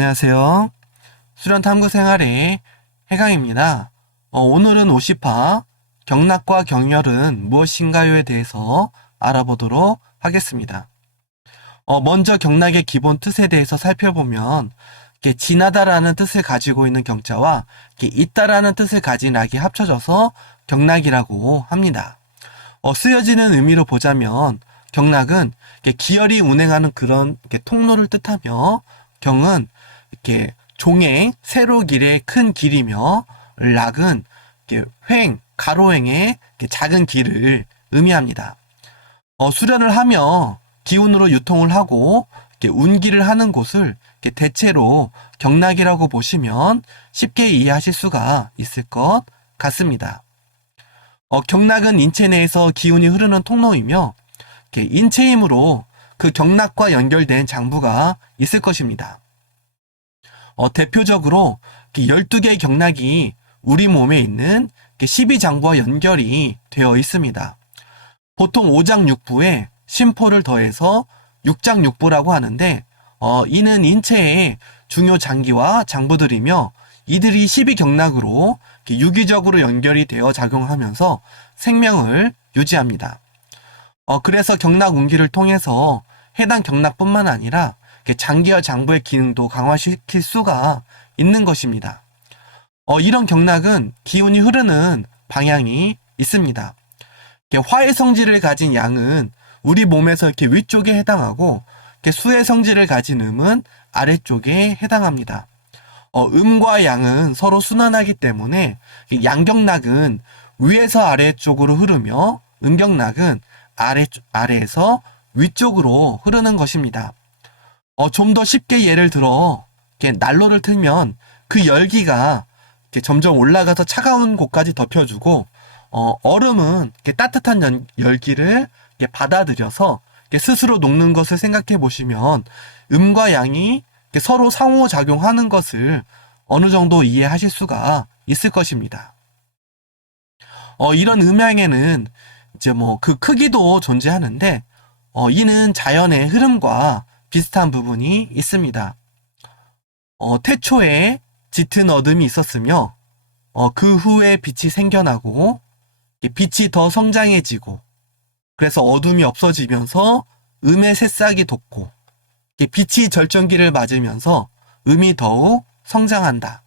안녕하세요. 수련탐구 생활의 해강입니다. 오늘은 50화 경락과 경열은 무엇인가요에 대해서 알아보도록 하겠습니다. 먼저 경락의 기본 뜻에 대해서 살펴보면 지나다라는 뜻을 가지고 있는 경자와 있다라는 뜻을 가진 락이 합쳐져서 경락이라고 합니다. 쓰여지는 의미로 보자면 경락은 기열이 운행하는 그런 통로를 뜻하며 경은 이렇게 종의 세로 길의 큰 길이며 락은 횡, 가로횡의 작은 길을 의미합니다. 수련을 하며 기운으로 유통을 하고 운기를 하는 곳을 대체로 경락이라고 보시면 쉽게 이해하실 수가 있을 것 같습니다. 경락은 인체 내에서 기운이 흐르는 통로이며 인체 힘으로 그 경락과 연결된 장부가 있을 것입니다. 대표적으로 12개의 경락이 우리 몸에 있는 12장부와 연결이 되어 있습니다. 보통 5장육부에 심포를 더해서 6장육부라고 하는데 이는 인체의 중요 장기와 장부들이며 이들이 12경락으로 유기적으로 연결이 되어 작용하면서 생명을 유지합니다. 그래서 경락 운기를 통해서 해당 경락뿐만 아니라 장기와 장부의 기능도 강화시킬 수가 있는 것입니다. 이런 경락은 기운이 흐르는 방향이 있습니다. 화의 성질을 가진 양은 우리 몸에서 이렇게 위쪽에 해당하고 수의 성질을 가진 음은 아래쪽에 해당합니다. 음과 양은 서로 순환하기 때문에 양경락은 위에서 아래쪽으로 흐르며 음경락은 아래에서 위쪽으로 흐르는 것입니다. 좀 더 쉽게 예를 들어 난로를 틀면 그 열기가 점점 올라가서 차가운 곳까지 덮여주고 얼음은 따뜻한 열기를 받아들여서 스스로 녹는 것을 생각해 보시면 음과 양이 서로 상호작용하는 것을 어느 정도 이해하실 수가 있을 것입니다. 이런 음양에는 이제 그 크기도 존재하는데 이는 자연의 흐름과 비슷한 부분이 있습니다. 태초에 짙은 어둠이 있었으며 그 후에 빛이 생겨나고 빛이 더 성장해지고 그래서 어둠이 없어지면서 음의 새싹이 돋고 빛이 절정기를 맞으면서 음이 더욱 성장한다.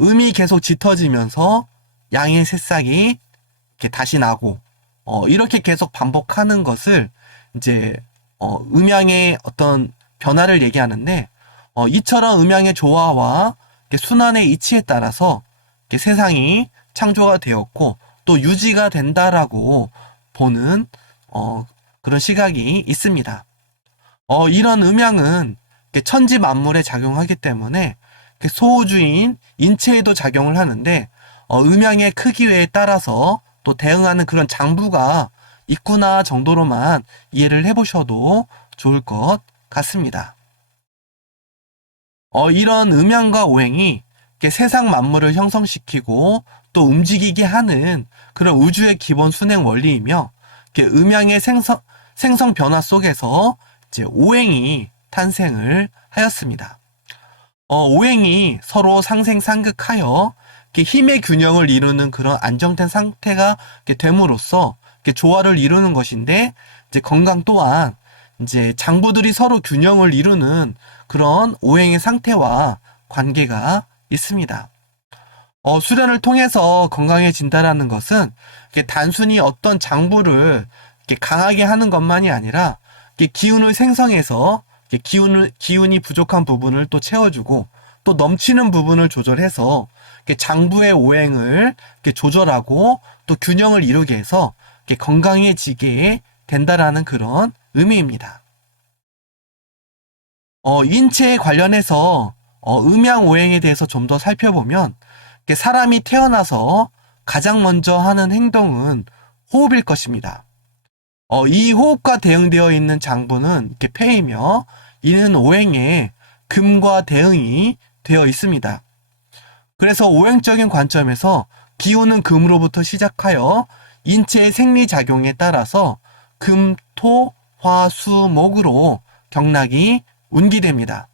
음이 계속 짙어지면서 양의 새싹이 다시 나고 이렇게 계속 반복하는 것을 이제 음양의 어떤 변화를 얘기하는데 이처럼 음양의 조화와 순환의 이치에 따라서 세상이 창조가 되었고 또 유지가 된다라고 보는 그런 시각이 있습니다. 이런 음양은 천지 만물에 작용하기 때문에 소우주인 인체에도 작용을 하는데 음양의 크기에 따라서 또 대응하는 그런 장부가 있구나 정도로만 이해를 해보셔도 좋을 것 같습니다. 이런 음양과 오행이 세상 만물을 형성시키고 또 움직이게 하는 그런 우주의 기본 순행 원리이며 음양의 생성 변화 속에서 이제 오행이 탄생을 하였습니다. 오행이 서로 상생상극하여 힘의 균형을 이루는 그런 안정된 상태가 됨으로써 조화를 이루는 것인데 이제 건강 또한 이제 장부들이 서로 균형을 이루는 그런 오행의 상태와 관계가 있습니다. 수련을 통해서 건강해진다라는 것은 단순히 어떤 장부를 강하게 하는 것만이 아니라 기운을 생성해서 기운이 부족한 부분을 또 채워주고 또 넘치는 부분을 조절해서 장부의 오행을 조절하고 또 균형을 이루게 해서 건강해지게 된다라는 그런 의미입니다. 인체에 관련해서 음양 오행에 대해서 좀 더 살펴보면 사람이 태어나서 가장 먼저 하는 행동은 호흡일 것입니다. 이 호흡과 대응되어 있는 장부는 폐이며 이는 오행에 금과 대응이 되어 있습니다. 그래서 오행적인 관점에서 기운은 금으로부터 시작하여 인체의 생리작용에 따라서 금, 토, 화, 수, 목으로 경락이 운기됩니다.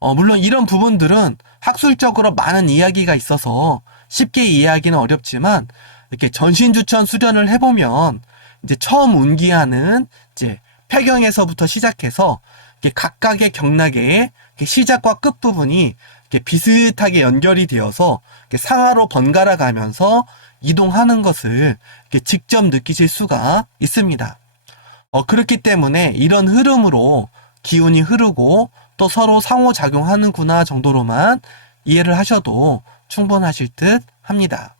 물론 이런 부분들은 학술적으로 많은 이야기가 있어서 쉽게 이해하기는 어렵지만 이렇게 전신주천 수련을 해보면 이제 처음 운기하는 이제 폐경에서부터 시작해서 이렇게 각각의 경락의 시작과 끝 부분이 이렇게 비슷하게 연결이 되어서 이렇게 상하로 번갈아 가면서 이동하는 것을 이렇게 직접 느끼실 수가 있습니다. 그렇기 때문에 이런 흐름으로 기운이 흐르고 또 서로 상호작용하는구나 정도로만 이해를 하셔도 충분하실 듯 합니다.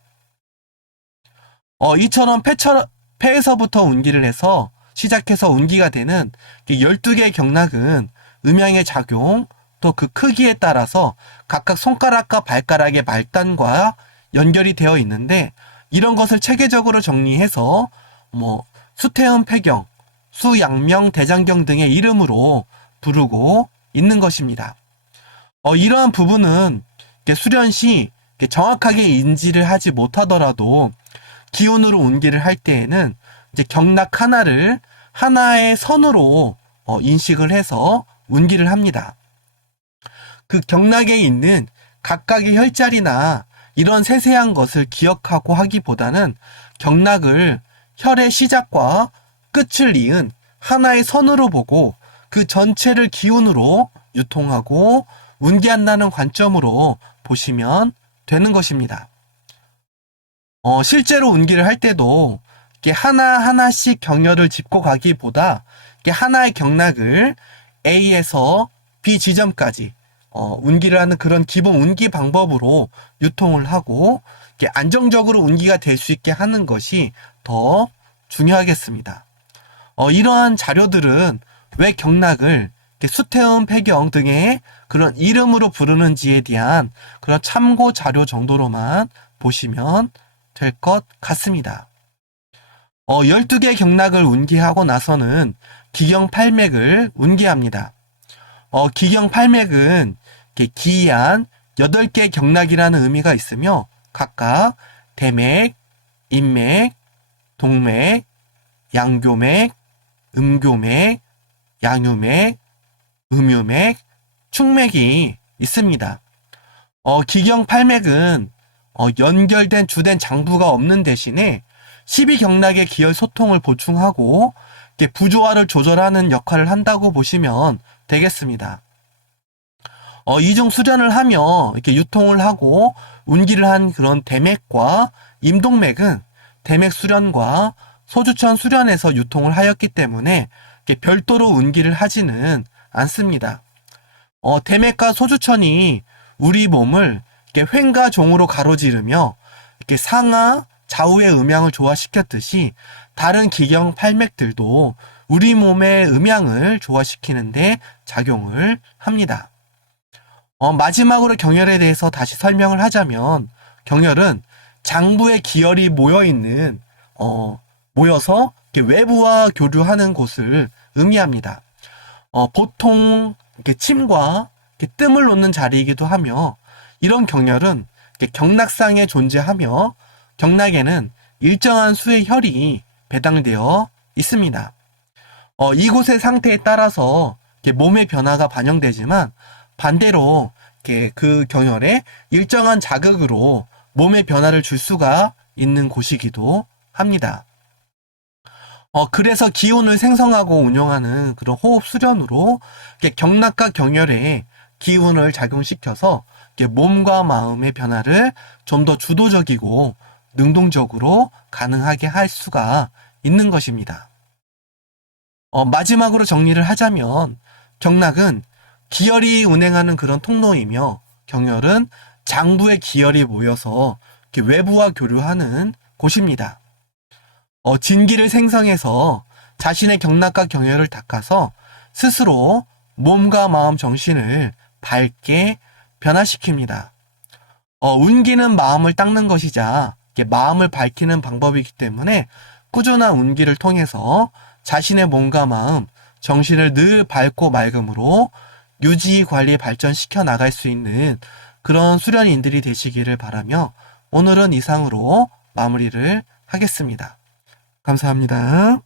이처럼 폐에서부터 운기를 해서 시작해서 운기가 되는 12개의 경락은 음양의 작용 또 그 크기에 따라서 각각 손가락과 발가락의 말단과 연결이 되어 있는데 이런 것을 체계적으로 정리해서 수태음 폐경, 수양명 대장경 등의 이름으로 부르고 있는 것입니다. 이러한 부분은 수련 시 정확하게 인지를 하지 못하더라도 기운으로 운기를 할 때에는 이제 경락 하나를 하나의 선으로 인식을 해서 운기를 합니다. 그 경락에 있는 각각의 혈자리나 이런 세세한 것을 기억하고 하기보다는 경락을 혈의 시작과 끝을 이은 하나의 선으로 보고 그 전체를 기운으로 유통하고 운기한다는 관점으로 보시면 되는 것입니다. 실제로 운기를 할 때도 이렇게 하나하나씩 경혈을 짚고 가기보다 이렇게 하나의 경락을 A에서 B 지점까지 운기를 하는 그런 기본 운기 방법으로 유통을 하고 이렇게 안정적으로 운기가 될 수 있게 하는 것이 더 중요하겠습니다. 이러한 자료들은 왜 경락을 수태음 폐경 등의 그런 이름으로 부르는지에 대한 그런 참고 자료 정도로만 보시면 될 것 같습니다. 12개 경락을 운기하고 나서는 기경팔맥을 운기합니다. 기경팔맥은 기이한 8개 경락이라는 의미가 있으며 각각 대맥, 인맥, 동맥, 양교맥, 음교맥, 양유맥, 음유맥, 충맥이 있습니다. 기경팔맥은 연결된 주된 장부가 없는 대신에 12경락의 기혈 소통을 보충하고 부조화를 조절하는 역할을 한다고 보시면 되겠습니다. 이중 수련을 하며 이렇게 유통을 하고 운기를 한 그런 대맥과 임동맥은 대맥 수련과 소주천 수련에서 유통을 하였기 때문에 별도로 운기를 하지는 않습니다. 대맥과 소주천이 우리 몸을 횡과 종으로 가로지르며 이렇게 상하 좌우의 음양을 조화시켰듯이 다른 기경 팔맥들도 우리 몸의 음양을 조화시키는데 작용을 합니다. 마지막으로 경혈에 대해서 다시 설명을 하자면 경혈은 장부의 기혈이 모여서 외부와 교류하는 곳을 의미합니다. 보통 침과 뜸을 놓는 자리이기도 하며 이런 경혈은 경락상에 존재하며 경락에는 일정한 수의 혈이 배당되어 있습니다. 이곳의 상태에 따라서 몸의 변화가 반영되지만 반대로 그 경혈에 일정한 자극으로 몸의 변화를 줄 수가 있는 곳이기도 합니다. 그래서 기운을 생성하고 운용하는 그런 호흡 수련으로 경락과 경혈에 기운을 작용시켜서 몸과 마음의 변화를 좀 더 주도적이고 능동적으로 가능하게 할 수가 있는 것입니다. 마지막으로 정리를 하자면 경락은 기혈이 운행하는 그런 통로이며 경혈은 장부의 기혈이 모여서 외부와 교류하는 곳입니다. 진기를 생성해서 자신의 경락과 경혈을 닦아서 스스로 몸과 마음 정신을 밝게 변화시킵니다. 운기는 마음을 닦는 것이자 마음을 밝히는 방법이기 때문에 꾸준한 운기를 통해서 자신의 몸과 마음, 정신을 늘 밝고 맑음으로 유지, 관리, 발전시켜 나갈 수 있는 그런 수련인들이 되시기를 바라며 오늘은 이상으로 마무리를 하겠습니다. 감사합니다.